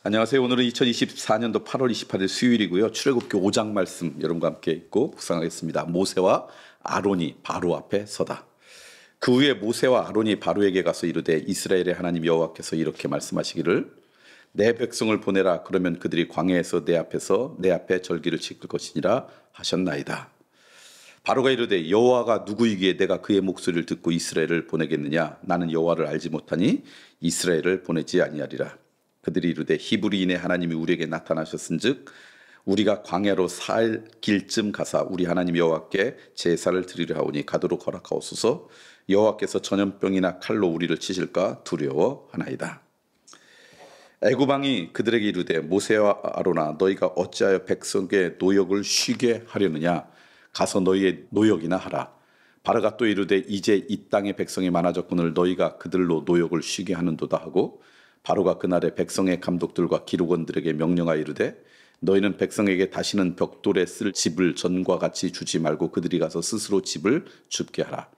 안녕하세요. 오늘은 2024년도 8월 28일 수요일이고요. 출애굽기 5장 말씀 여러분과 함께 읽고 묵상하겠습니다. 모세와 아론이 바로 앞에 서다. 그 후에 모세와 아론이 바로에게 가서 이르되 이스라엘의 하나님 여호와께서 이렇게 말씀하시기를 내 백성을 보내라. 그러면 그들이 광야에서 내 앞에 절기를 지킬 것이니라 하셨나이다. 바로가 이르되 여호와가 누구이기에 내가 그의 목소리를 듣고 이스라엘을 보내겠느냐. 나는 여호와를 알지 못하니 이스라엘을 보내지 아니하리라. 그들이 이르되 히브리인의 하나님이 우리에게 나타나셨은즉 우리가 광야로 4일 길쯤 가사 우리 하나님 여호와께 제사를 드리려 하오니 가도록 허락하옵소서. 여호와께서 전염병이나 칼로 우리를 치실까 두려워하나이다. 애굽 왕이 그들에게 이르되 모세와 아론아 너희가 어찌하여 백성의 노역을 쉬게 하려느냐. 가서 너희의 노역이나 하라. 바로가 또 이르되 이제 이 땅에 백성이 많아졌거늘 너희가 그들로 노역을 쉬게 하는도다 하고 바로가 그날에 백성의 감독들과 기록원들에게 명령하여 이르되 너희는 백성에게 다시는 벽돌에 쓸 집을 전과 같이 주지 말고 그들이 가서 스스로 집을 줍게 하라.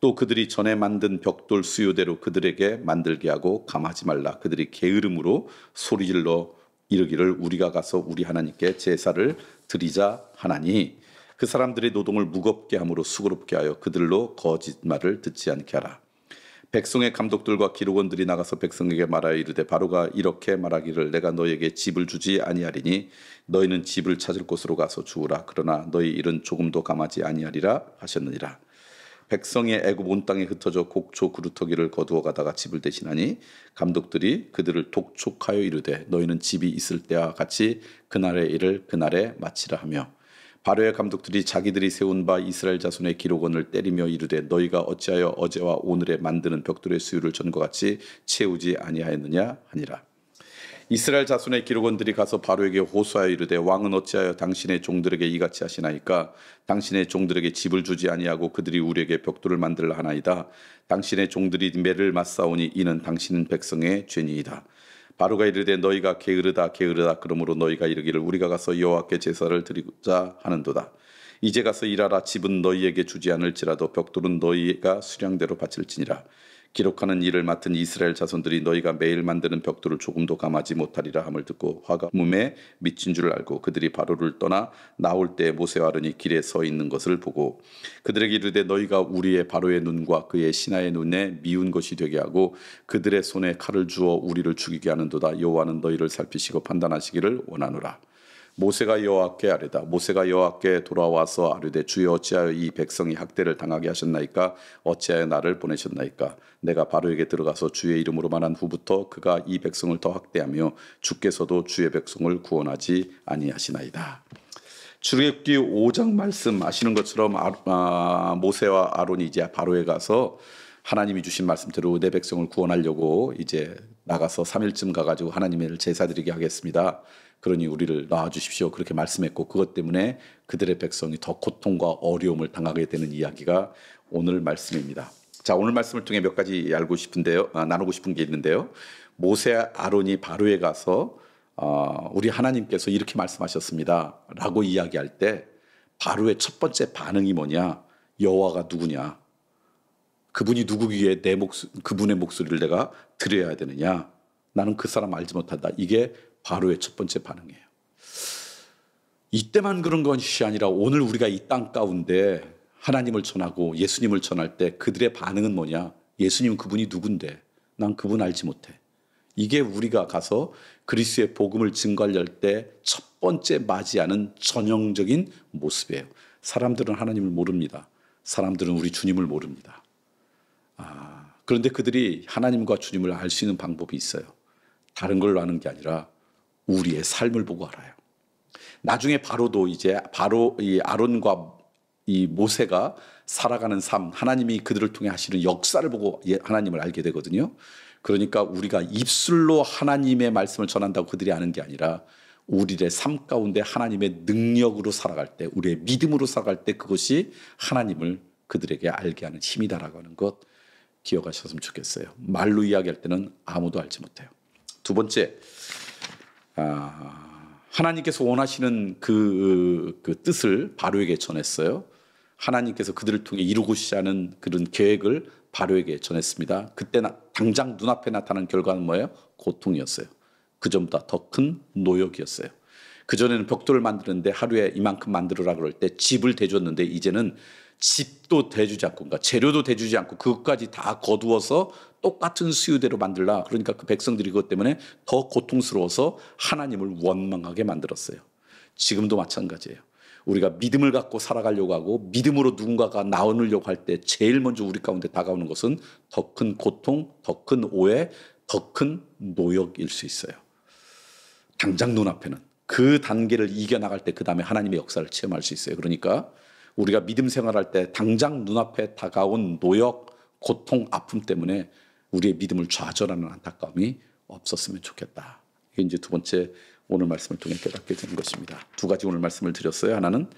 또 그들이 전에 만든 벽돌 수요대로 그들에게 만들게 하고 감하지 말라. 그들이 게으름으로 소리질러 이르기를 우리가 가서 우리 하나님께 제사를 드리자 하나니 그 사람들의 노동을 무겁게 함으로 수고롭게 하여 그들로 거짓말을 듣지 않게 하라. 백성의 감독들과 기록원들이 나가서 백성에게 말하여 이르되 바로가 이렇게 말하기를 내가 너희에게 집을 주지 아니하리니 너희는 집을 찾을 곳으로 가서 주우라. 그러나 너희 일은 조금도 감하지 아니하리라 하셨느니라. 백성이 애굽 온 땅에 흩어져 곡초 그루터기를 거두어 가다가 집을 대신하니 감독들이 그들을 독촉하여 이르되 너희는 집이 있을 때와 같이 그날의 일을 그날에 마치라 하며 바로의 감독들이 자기들이 세운 바 이스라엘 자손의 기록원을 때리며 이르되 너희가 어찌하여 어제와 오늘에 만드는 벽돌의 수요를 전과 같이 채우지 아니하였느냐 하니라. 이스라엘 자손의 기록원들이 가서 바로에게 호소하여 이르되 왕은 어찌하여 당신의 종들에게 이같이 하시나이까. 당신의 종들에게 집을 주지 아니하고 그들이 우리에게 벽돌을 만들라 하나이다. 당신의 종들이 매를 맞사오니 이는 당신 백성의 죄니이다. 바로가 이르되 너희가 게으르다 그러므로 너희가 이르기를 우리가 가서 여호와께 제사를 드리고자 하는도다. 이제 가서 일하라. 집은 너희에게 주지 않을지라도 벽돌은 너희가 수량대로 바칠지니라. 기록하는 일을 맡은 이스라엘 자손들이 너희가 매일 만드는 벽돌을 조금도 감하지 못하리라 함을 듣고 화가 몸에 미친 줄 알고 그들이 바로를 떠나 나올 때 모세와 아론이 길에 서 있는 것을 보고 그들에게 이르되 너희가 우리의 바로의 눈과 그의 신하의 눈에 미운 것이 되게 하고 그들의 손에 칼을 주어 우리를 죽이게 하는도다. 여호와는 너희를 살피시고 판단하시기를 원하노라. 모세가 여호와께 아뢰다. 모세가 여호와께 돌아와서 아뢰되 주여 어찌하여 이 백성이 학대를 당하게 하셨나이까. 어찌하여 나를 보내셨나이까. 내가 바로에게 들어가서 주의 이름으로 말한 후부터 그가 이 백성을 더 학대하며 주께서도 주의 백성을 구원하지 아니하시나이다. 출애굽기 5장 말씀 아시는 것처럼 모세와 아론이 이제 바로에 가서 하나님이 주신 말씀대로 내 백성을 구원하려고 이제 나가서 3일쯤 가가지고 하나님을 제사드리게 하겠습니다. 그러니 우리를 낳아주십시오. 그렇게 말씀했고 그것 때문에 그들의 백성이 더 고통과 어려움을 당하게 되는 이야기가 오늘 말씀입니다. 자, 오늘 말씀을 통해 몇 가지 나누고 싶은 게 있는데요. 모세 아론이 바로에 가서 우리 하나님께서 이렇게 말씀하셨습니다 라고 이야기할 때 바로의 첫 번째 반응이 뭐냐. 여호와가 누구냐. 그분이 누구기에 그분의 목소리를 내가 들어야 되느냐. 나는 그 사람 알지 못한다. 이게 바로의 첫 번째 반응이에요. 이때만 그런 것이 아니라 오늘 우리가 이 땅 가운데 하나님을 전하고 예수님을 전할 때 그들의 반응은 뭐냐. 예수님 그분이 누군데 난 그분 알지 못해. 이게 우리가 가서 그리스도의 복음을 증거할 때 첫 번째 맞이하는 전형적인 모습이에요. 사람들은 하나님을 모릅니다. 사람들은 우리 주님을 모릅니다. 그런데 그들이 하나님과 주님을 알 수 있는 방법이 있어요. 다른 걸로 아는 게 아니라 우리의 삶을 보고 알아요. 나중에 바로도 이제 이 아론과 이 모세가 살아가는 삶, 하나님이 그들을 통해 하시는 역사를 보고 하나님을 알게 되거든요. 그러니까 우리가 입술로 하나님의 말씀을 전한다고 그들이 아는 게 아니라 우리의 삶 가운데 하나님의 능력으로 살아갈 때, 우리의 믿음으로 살아갈 때 그것이 하나님을 그들에게 알게 하는 힘이다라고 하는 것 기억하셨으면 좋겠어요. 말로 이야기할 때는 아무도 알지 못해요. 두 번째, 하나님께서 원하시는 그 뜻을 바로에게 전했어요. 하나님께서 그들을 통해 이루고자 하는 그런 계획을 바로에게 전했습니다. 그때 당장 눈앞에 나타난 결과는 뭐예요? 고통이었어요. 그전보다 더 큰 노역이었어요. 그전에는 벽돌을 만드는데 하루에 이만큼 만들어라 그럴 때 집을 대줬는데 이제는 집도 대주지 않고 그러니까 재료도 대주지 않고 그것까지 다 거두어서 똑같은 수유대로 만들라. 그러니까 그 백성들이 그것 때문에 더 고통스러워서 하나님을 원망하게 만들었어요. 지금도 마찬가지예요. 우리가 믿음을 갖고 살아가려고 하고 믿음으로 누군가가 나오려고 할 때 제일 먼저 우리 가운데 다가오는 것은 더 큰 고통, 더 큰 오해, 더 큰 노역일 수 있어요. 당장 눈앞에는 그 단계를 이겨나갈 때 그 다음에 하나님의 역사를 체험할 수 있어요. 그러니까 우리가 믿음 생활할 때 당장 눈앞에 다가온 노역, 고통, 아픔 때문에 우리의 믿음을 좌절하는 안타까움이 없었으면 좋겠다. 이게 이제 두 번째 오늘 말씀을 통해 깨닫게 되는 것입니다. 두 가지 오늘 말씀을 드렸어요. 하나는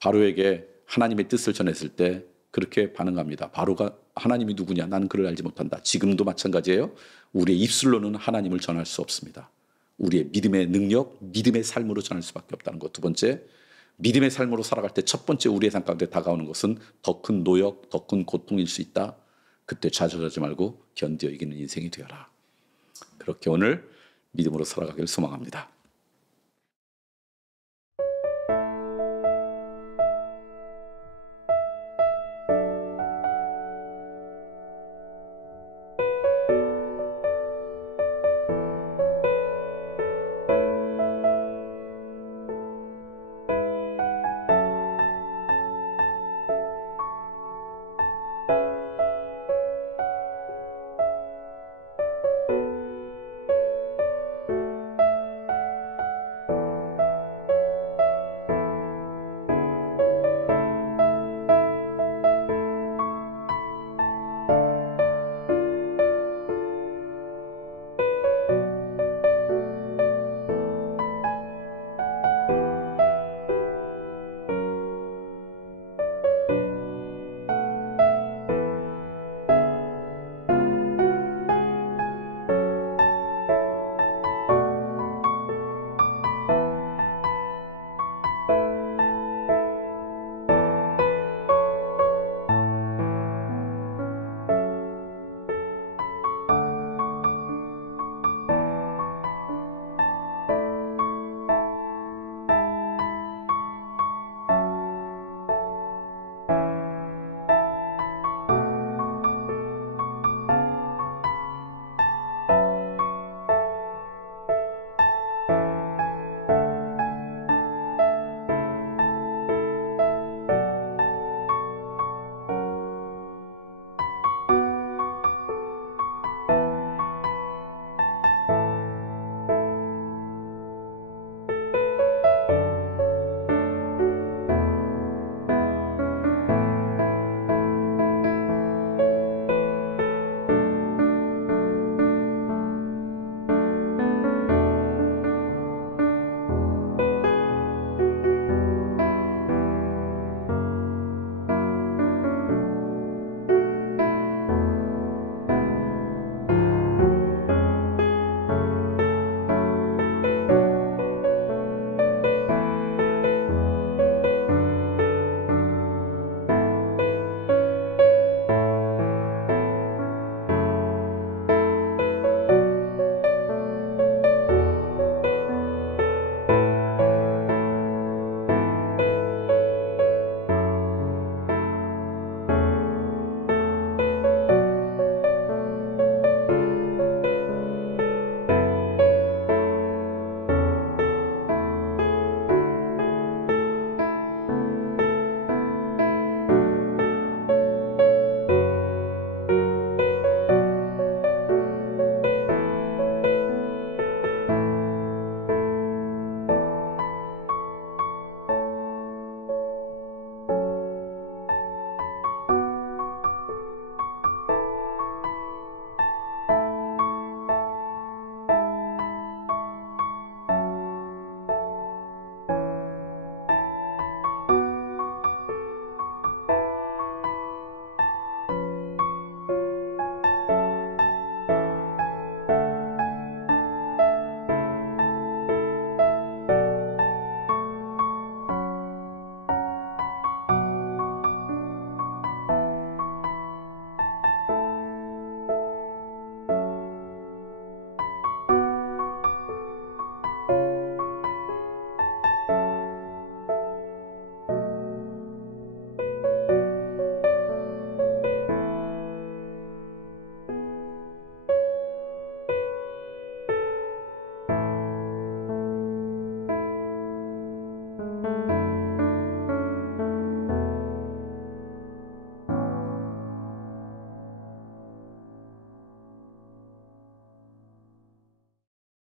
바로에게 하나님의 뜻을 전했을 때 그렇게 반응합니다. 바로가 하나님이 누구냐? 나는 그를 알지 못한다. 지금도 마찬가지예요. 우리의 입술로는 하나님을 전할 수 없습니다. 우리의 믿음의 능력, 믿음의 삶으로 전할 수밖에 없다는 것. 두 번째, 믿음의 삶으로 살아갈 때 첫 번째 우리의 삶 가운데 다가오는 것은 더 큰 노역, 더 큰 고통일 수 있다. 그때 좌절하지 말고 견뎌 이기는 인생이 되어라. 그렇게 오늘 믿음으로 살아가기를 소망합니다.